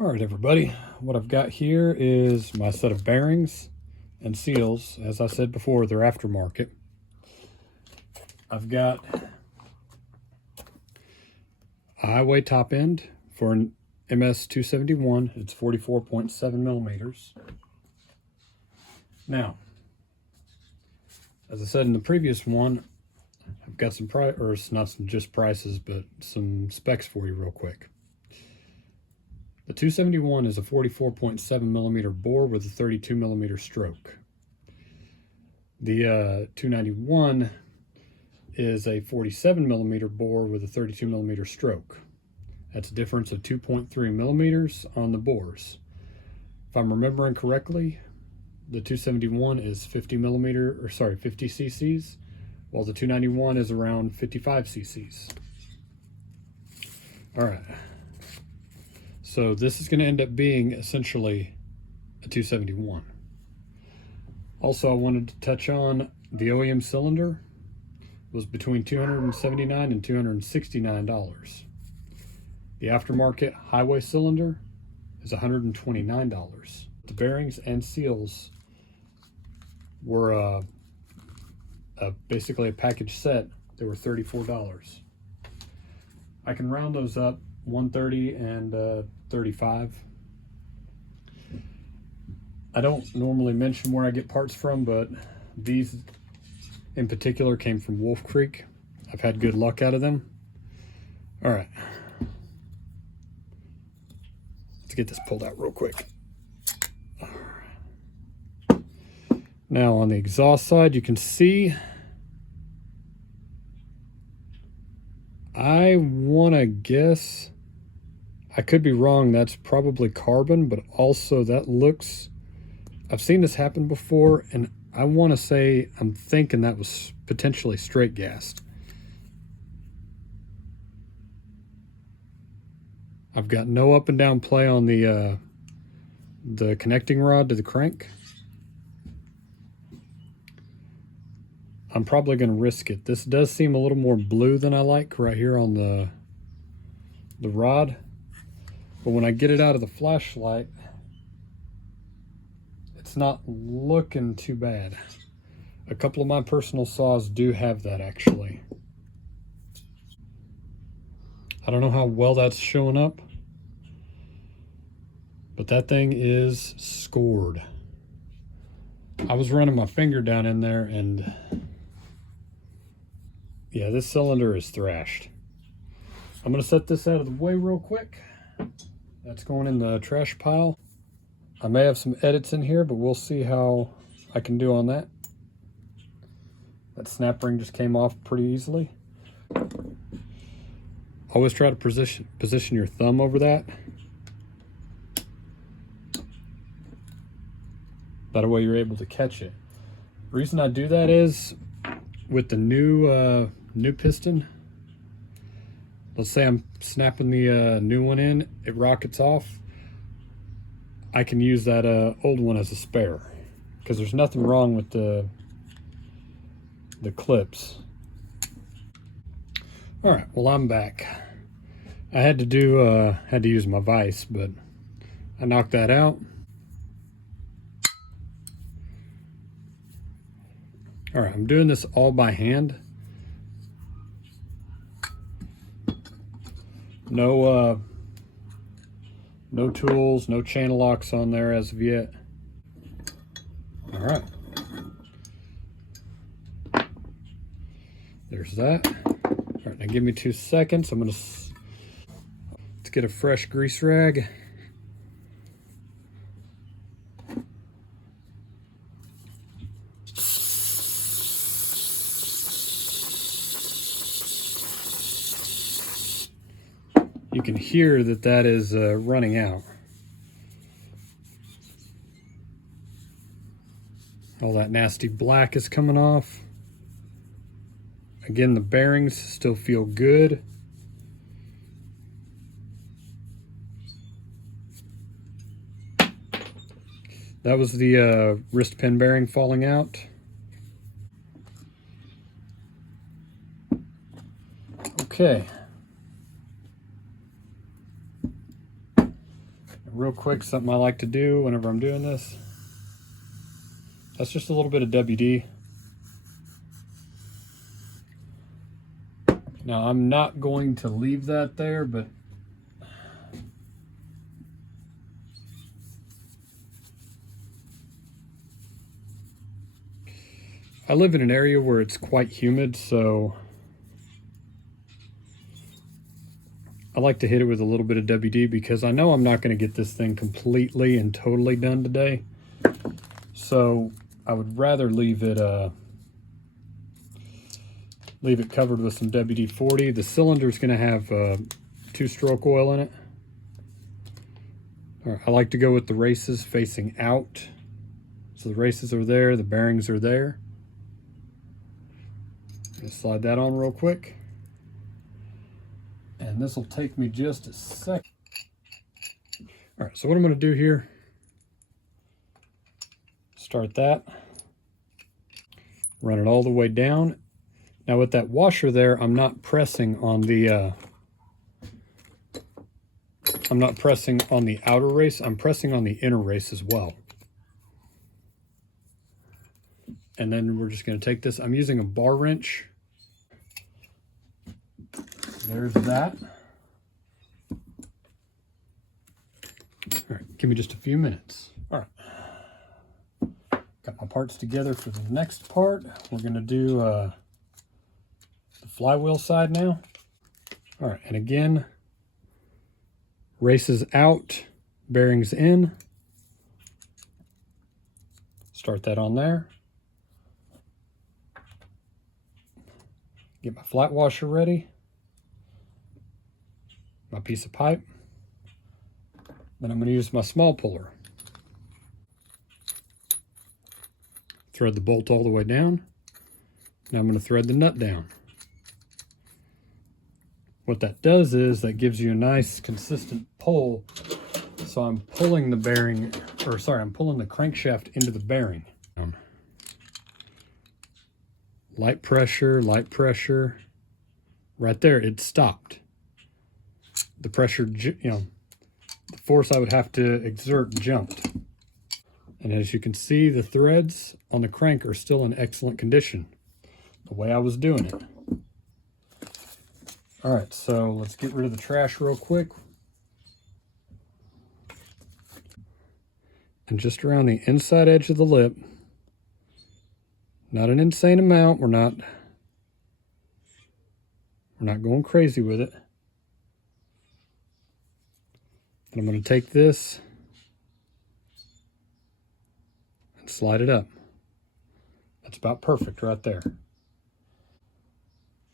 All right, everybody, what I've got here is my set of bearings and seals. As I said before, they're aftermarket. I've got a highway top end for an MS271. It's 44.7 millimeters. Now, as I said in the previous one, I've got some not some just prices, but some specs for you real quick. The 271 is a 44.7 millimeter bore with a 32 millimeter stroke. The 291 is a 47 millimeter bore with a 32 millimeter stroke. That's a difference of 2.3 millimeters on the bores. If I'm remembering correctly, the 271 is 50 cc's, while the 291 is around 55 cc's. All right. So this is going to end up being essentially a 271. Also, I wanted to touch on the OEM cylinder was between $279 and $269. The aftermarket highway cylinder is $129. The bearings and seals were basically a package set. They were $34. I can round those up, 130 and 35. I don't normally mention where I get parts from, but these in particular came from Wolf Creek. I've had good luck out of them. All right, let's get this pulled out real quick. Now on the exhaust side, you can see I want to guess, I could be wrong, that's probably carbon, but also that looks, I've seen this happen before, and I want to say, I'm thinking that was potentially straight gassed. I've got no up and down play on the connecting rod to the crank. I'm probably going to risk it. This does seem a little more blue than I like right here on the rod. But when I get it out of the flashlight, it's not looking too bad. A couple of my personal saws do have that actually. I don't know how well that's showing up, but that thing is scored. I was running my finger down in there and yeah, this cylinder is thrashed. I'm gonna set this out of the way real quick. That's going in the trash pile. I may have some edits in here, but we'll see how I can do on that. That snap ring just came off pretty easily. Always try to position your thumb over that. That way you're able to catch it. The reason I do that is with the new piston. Let's say I'm snapping the new one in, it rockets off. I can use that old one as a spare because there's nothing wrong with the clips. All right, well, I'm back. I had to use my vise, but I knocked that out. All right, I'm doing this all by hand. No tools, no channel locks on there as of yet. All right. There's that. All right, now give me 2 seconds. Let's get a fresh grease rag. You can hear that is running out. All that nasty black is coming off. Again, the bearings still feel good. That was the wrist pin bearing falling out. Okay. real quick, something I like to do whenever I'm doing this. That's just a little bit of WD. Now I'm not going to leave that there, but I live in an area where it's quite humid, so I like to hit it with a little bit of WD because I know I'm not going to get this thing completely and totally done today. So I would rather leave it covered with some WD-40. The cylinder is going to have 2-stroke oil in it. All right, I like to go with the races facing out. So the races are there, the bearings are there. Just slide that on real quick. And this will take me just a second. All right, so what I'm going to do here, start that, run it all the way down. Now with that washer there, I'm not pressing on the outer race, I'm pressing on the inner race as well. And then we're just going to take this, I'm using a bar wrench. There's that. All right, give me just a few minutes. All right, got my parts together for the next part. We're going to do the flywheel side now. All right, and again, races out, bearings in. Start that on there. Get my flat washer ready. My piece of pipe. Then I'm going to use my small puller. Thread the bolt all the way down. Now I'm going to thread the nut down. What that does is that gives you a nice consistent pull. So I'm pulling the bearing, or sorry, I'm pulling the crankshaft into the bearing. Light pressure, light pressure. Right there, it stopped. The pressure, you know, the force I would have to exert jumped. And as you can see, the threads on the crank are still in excellent condition, the way I was doing it. All right, so let's get rid of the trash real quick. And just around the inside edge of the lip, not an insane amount, we're not going crazy with it. And I'm going to take this and slide it up. That's about perfect right there.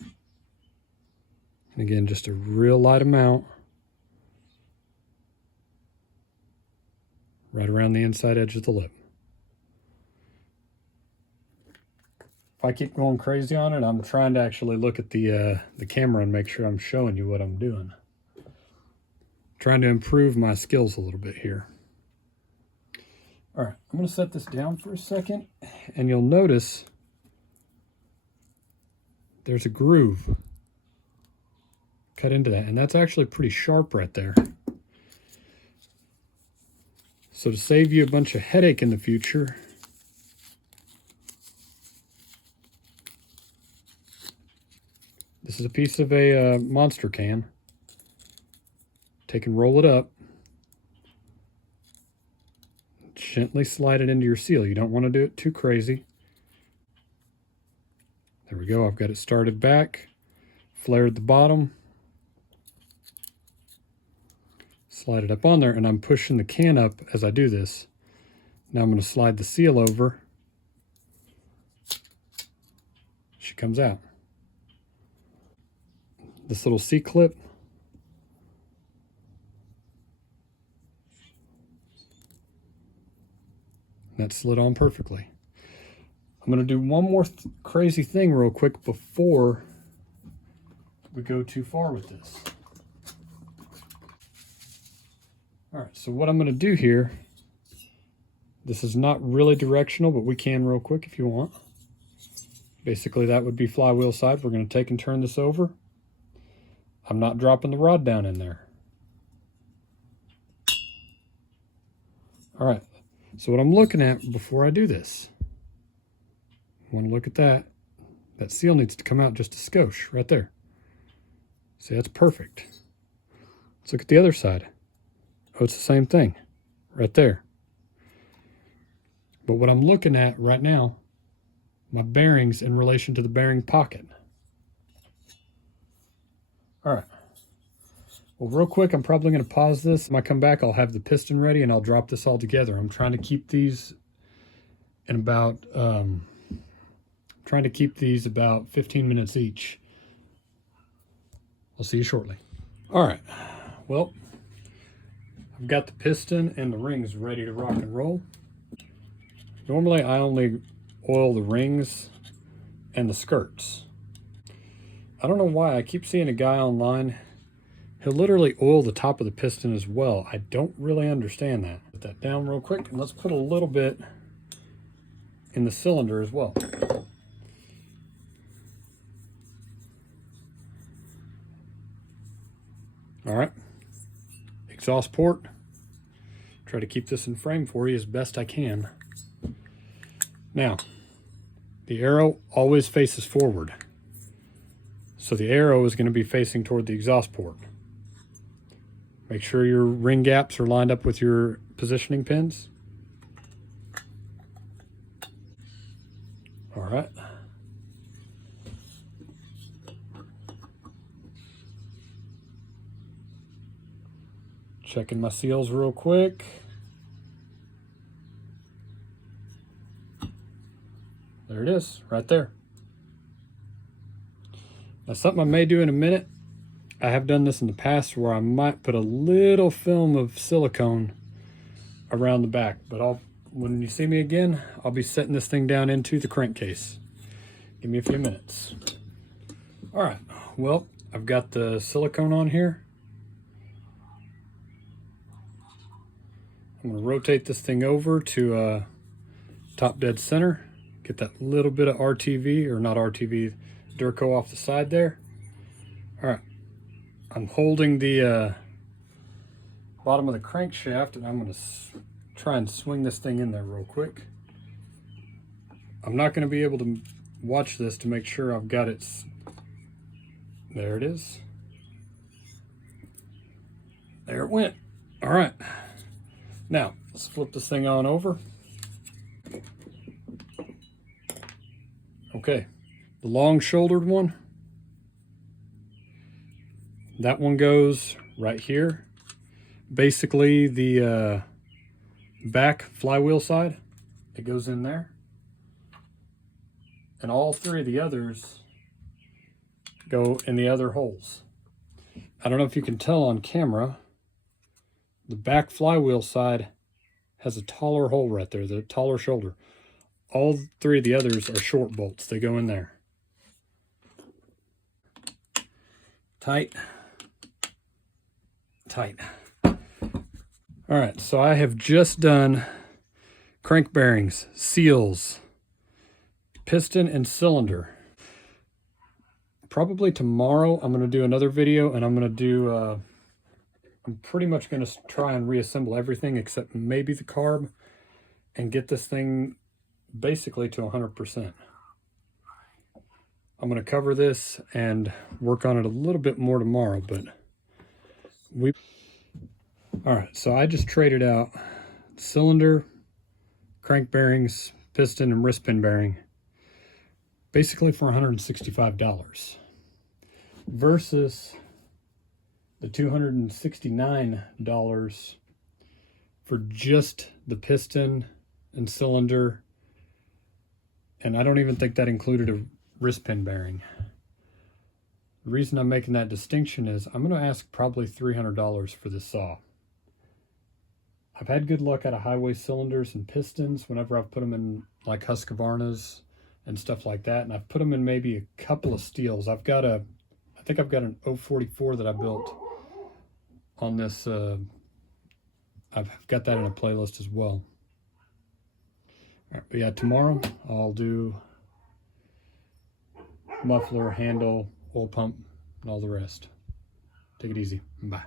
And again, just a real light amount. Right around the inside edge of the lip. If I keep going crazy on it, I'm trying to actually look at the camera and make sure I'm showing you what I'm doing. Trying to improve my skills a little bit here. All right, I'm going to set this down for a second, and you'll notice there's a groove cut into that, and that's actually pretty sharp right there. So to save you a bunch of headache in the future, this is a piece of a monster can. Take and roll it up. Gently slide it into your seal. You don't want to do it too crazy. There we go. I've got it started back. Flared the bottom. Slide it up on there, and I'm pushing the can up as I do this. Now I'm going to slide the seal over. She comes out. This little C-clip, that slid on perfectly. I'm going to do one more crazy thing real quick before we go too far with this. All right, so what I'm going to do here, this is not really directional, but we can real quick if you want. Basically, that would be flywheel side. We're going to take and turn this over. I'm not dropping the rod down in there. All right, so what I'm looking at before I do this, I want to look at that. That seal needs to come out just a skosh right there. See, that's perfect. Let's look at the other side. Oh, it's the same thing right there. But what I'm looking at right now, my bearings in relation to the bearing pocket. All right. Well, real quick, I'm probably going to pause this. When I come back, I'll have the piston ready and I'll drop this all together. I'm trying to keep these in about, about 15 minutes each. I'll see you shortly. All right. Well, I've got the piston and the rings ready to rock and roll. Normally, I only oil the rings and the skirts. I don't know why I keep seeing a guy online. He'll literally oil the top of the piston as well. I don't really understand that. Put that down real quick, and let's put a little bit in the cylinder as well. All right, exhaust port. Try to keep this in frame for you as best I can. Now, the arrow always faces forward. So the arrow is going to be facing toward the exhaust port. Make sure your ring gaps are lined up with your positioning pins. All right. Checking my seals real quick. There it is, right there. Now, something I may do in a minute, I have done this in the past where I might put a little film of silicone around the back, but when you see me again, I'll be setting this thing down into the crankcase. Give me a few minutes. All right, well, I've got the silicone on here. I'm gonna rotate this thing over to top dead center. Get that little bit of RTV, or not RTV, Durco off the side there. All right, I'm holding the bottom of the crankshaft, and I'm gonna try and swing this thing in there real quick. I'm not gonna be able to watch this to make sure I've got it. There it is. There it went. All right, now let's flip this thing on over. Okay, the long shouldered one, that one goes right here. Basically the back flywheel side, it goes in there. And all three of the others go in the other holes. I don't know if you can tell on camera, the back flywheel side has a taller hole right there, the taller shoulder. All three of the others are short bolts. They go in there. Tight. Tight. All right, so I have just done crank bearings, seals, piston, and cylinder. Probably tomorrow I'm going to do another video, and I'm going to do, I'm pretty much going to try and reassemble everything except maybe the carb and get this thing basically to 100%. I'm going to cover this and work on it a little bit more tomorrow, but all right, so I just traded out cylinder, crank bearings, piston, and wrist pin bearing basically for $165 versus the $269 for just the piston and cylinder. And I don't even think that included a wrist pin bearing. The reason I'm making that distinction is I'm going to ask probably $300 for this saw. I've had good luck out of highway cylinders and pistons whenever I've put them in like Husqvarnas and stuff like that. And I've put them in maybe a couple of steels. I think I've got an 044 that I built on this. I've got that in a playlist as well. All right, but yeah, tomorrow I'll do muffler, handle, oil pump, and all the rest. Take it easy. Bye.